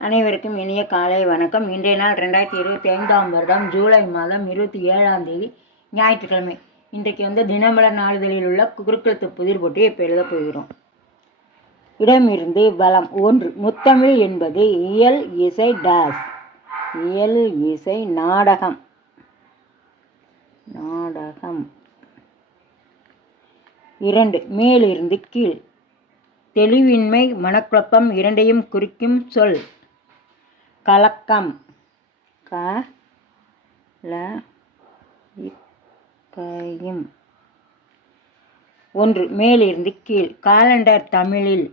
அனைவருக்கும் இனிய காலை வணக்கம். இன்றைய நாள் 2025ஆம் வருடம் ஜூலை மாதம் 27ஆம் தேதி ஞாயிற்றுக்கிழமை. இன்றைக்கு தினமலர் நாளிதழில் உள்ள குறுக்கெழுத்து புதிர் போட்டு இப்போ எழுத போகிறோம். இடமிருந்து வளம். 1. முத்தமிழ் என்பது இயல் இசை டாஸ். இயல் இசை நாடகம். 2. மேலிருந்து கீழ். தெளிவின்மை, மனக்குழப்பம் இரண்டையும் குறிக்கும் சொல். கலக்கம். கையும். 1. மேலிருந்து கீழ். காலண்டர் தமிழில்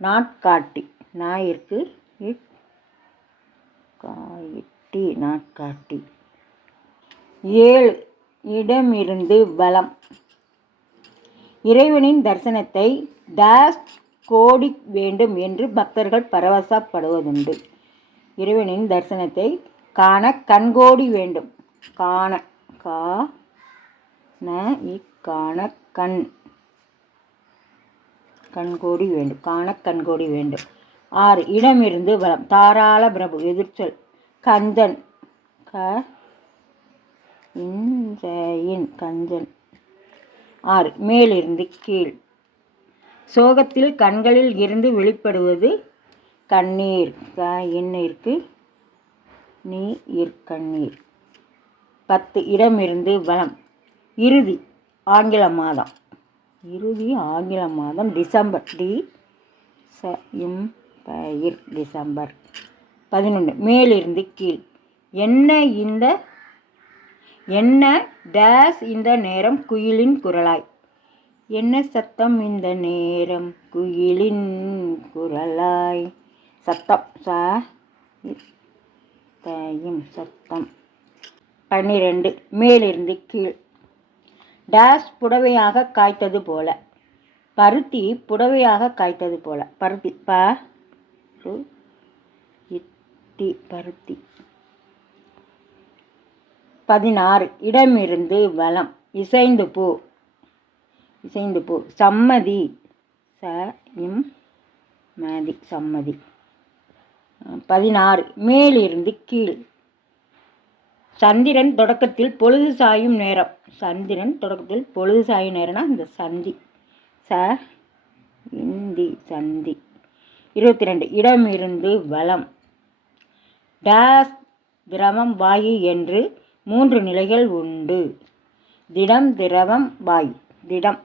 நாட்காட்டி. ஞாயிற்கு காட்டி நாட்காட்டி. 7. இடமிருந்து வலம். இறைவனின் தரிசனத்தை டாஸ் கோடி வேண்டும் என்று பக்தர்கள் பரவசப்படுவதுண்டு. இறைவனின் தரிசனத்தை காண கண்கோடி வேண்டும். காண கண்கோடி வேண்டும். காண கண்கோடி வேண்டும். 6. இடமிருந்து வலம். தாராள பிரபு எதிர்ச்சொல். கஞ்சன். கஞ்சன். 6. மேலிருந்து கீழ். சோகத்தில் கண்களில் இருந்து வெளிப்படுவது கண்ணீர். கண்ணீர். 10. இடமிருந்து வலம். இறுதி ஆங்கில மாதம். டிசம்பர். டிசம்பர். 11. மேலிருந்து கீழ். என்ன டாஸ் இந்த நேரம் குயிலின் குரலாய். என்ன சத்தம் இந்த நேரம் குயிலின் குரலாய். சத்தம். சத்தம். 12. மேலிருந்து கீழ். டாஸ் புடவையாக காய்த்தது போல. பருத்தி புடவையாக காய்த்தது போல. பருத்தி. பருத்தி. 16. இடமிருந்து வலம். இசைந்து பூ. சம்மதி. சம்மதி. 16. மேலிருந்து கீழ். சந்திரன் தொடக்கத்தில் பொழுது சாயும் நேரம். நேரம்னா இந்த சந்தி. சந்தி. 22. இடமிருந்து வலம். டாஸ் திரவம் வாயு என்று 3 நிலைகள் உண்டு. திடம், திரவம், வாயு. திடம்.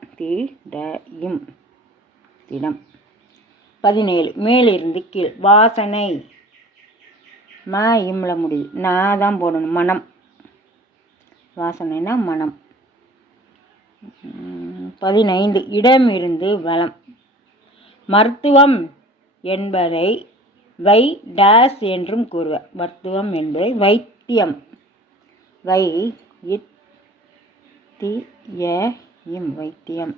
திடம். 17. மேலிருந்து கீழ். வாசனை. இம்ல முடியுது. நான் தான் போடணும். மனம். வாசனைனா மனம். 15. இடமிருந்து வலம். மருத்துவம் என்பதை டாஸ் என்றும் கூறுவர். மருத்துவம் என்பதை வைத்தியம். வைத்தியம்.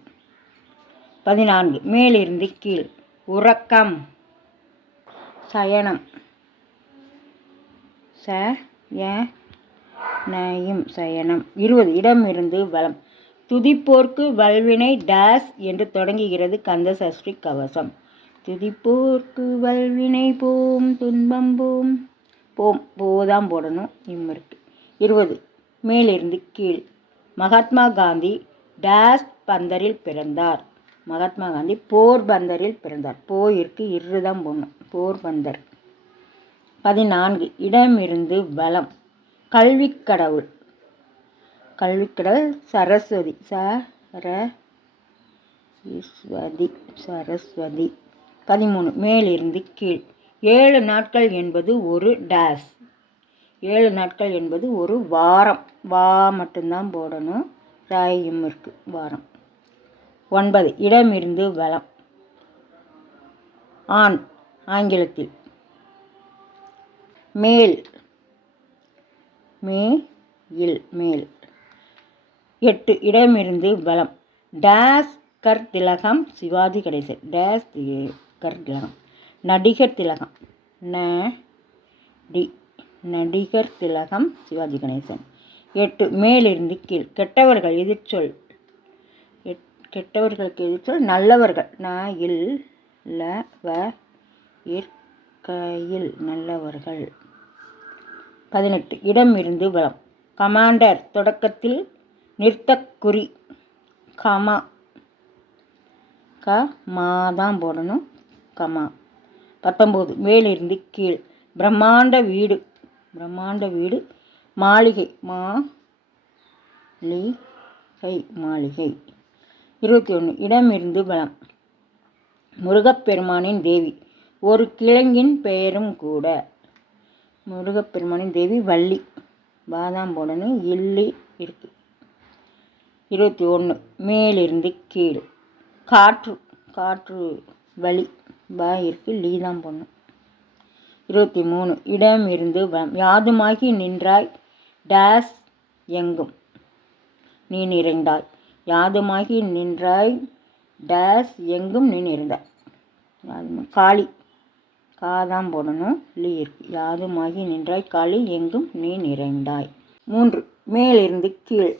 14. மேலிருந்து கீழ். உறக்கம். சயனம். சயனம். 20. இடமிருந்து வலம். துதிப்போர்க்கு வல்வினை டாஸ் என்று தொடங்குகிறது கந்த சஷ்டி கவசம். துதிப்போர்க்கு வல்வினை போம் துன்பம் போம். போதான் போடணும். இருக்கு. 20. மேலிருந்து கீழ். மகாத்மா காந்தி டாஸ் பந்தரில் பிறந்தார். மகாத்மா காந்தி போர்பந்தரில் பிறந்தார். போயிருக்கு இருதான் போடணும். போர்பந்தர். 14. இடமிருந்து வலம். கல்விக்கடவுள். சரஸ்வதி. சரஸ்வதி. 13. மேலிருந்து கீழ். 7 நாட்கள் என்பது ஒரு டாஸ். 7 நாட்கள் என்பது ஒரு வாரம். மட்டும்தான் போடணும். ராயும் இருக்கு. வாரம். 9. இடமிருந்து வலம். ஆண். ஆங்கிலத்தில் மேல். மேல். 8. இடமிருந்து வலம். டாஸ் கர்திலகம் சிவாஜி கணேசன். டாஸ் கர்திலகம். நடிகர் திலகம். நடிகர் திலகம் சிவாஜி கணேசன். 8. மேலிருந்து கீழ். கெட்டவர்கள் எதிர்ச்சொல். கெட்டவர்களுக்கு எதிர்ச்சொல் நல்லவர்கள். கையில் நல்லவர்கள். 18 இடம் இருந்து வளம். கமாண்டர் தொடக்கத்தில் நிறுத்தக்குறி கமா கமா தான் போடணும். கமா. 19 மேலிருந்து கீழ். பிரம்மாண்ட வீடு மாளிகை மாளிகை. 21 இடமிருந்து வளம். முருகப்பெருமானின் தேவி ஒரு கிழங்கின் பெயரும் கூட. முருகப்பெருமானின் தேவி வள்ளி. பாதாம் போடணும். இல்லி இருக்கு. 21 மேலிருந்து கீழ். காற்று வழி இருக்கு. லீ தான் போடணும். 23 இடம் இருந்து வளம். யாதுமாகி நின்றாய் டேஸ் எங்கும் நீ நிறைந்தாய். யாதுமாகி நின்றாய் டேஸ் எங்கும் நீ நிறைந்தாய். காளி காதான் போடணும். லீ இருக்கு. யாதுமாகி நின்றாய் காளி எங்கும் நீ நிறைந்தாய். 3 மேலிருந்து கீழ்.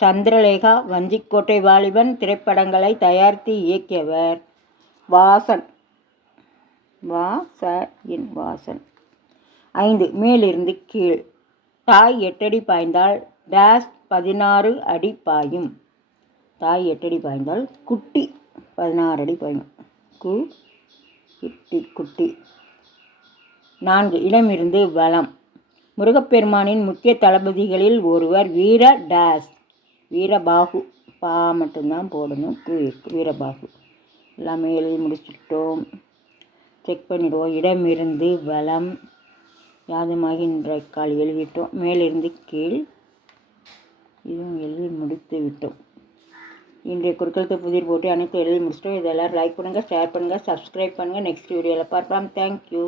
சந்திரலேகா வஞ்சிக்கோட்டை வாலிபன் திரைப்படங்களை தயாரித்து இயக்கியவர் வாசன். 5 மேலிருந்து கீழ். தாய் 8 அடி பாய்ந்தால் டேஸ் 16 அடி பாயும். தாய் 8 அடி பாய்ந்தால் குட்டி 16 அடி பாயும். குட்டி. 4 இடமிருந்து வளம். முருகப்பெருமானின் முக்கிய தளபதிகளில் ஒருவர் வீரபாகு. பா மட்டும்தான் போடணும். வீரபாகு. எல்லாமே எழுதி முடிச்சுட்டோம். செக் பண்ணிடுவோம். இடமிருந்து வளம். யாதுமாகி நின்ற கால் எழுதிட்டோம். மேலிருந்து கீழ் இதுவும் எழுதி முடித்து விட்டோம். இன்றைய குறுக்கெழுத்து புதிர் போட்டு அனைத்து எழுதி முடிச்சிட்டோம். இதெல்லாம் லைக் பண்ணுங்கள், ஷேர் பண்ணுங்கள், சப்ஸ்கிரைப் பண்ணுங்கள். நெக்ஸ்ட் வீடியோவில் பார்க்கலாம். தேங்க்யூ.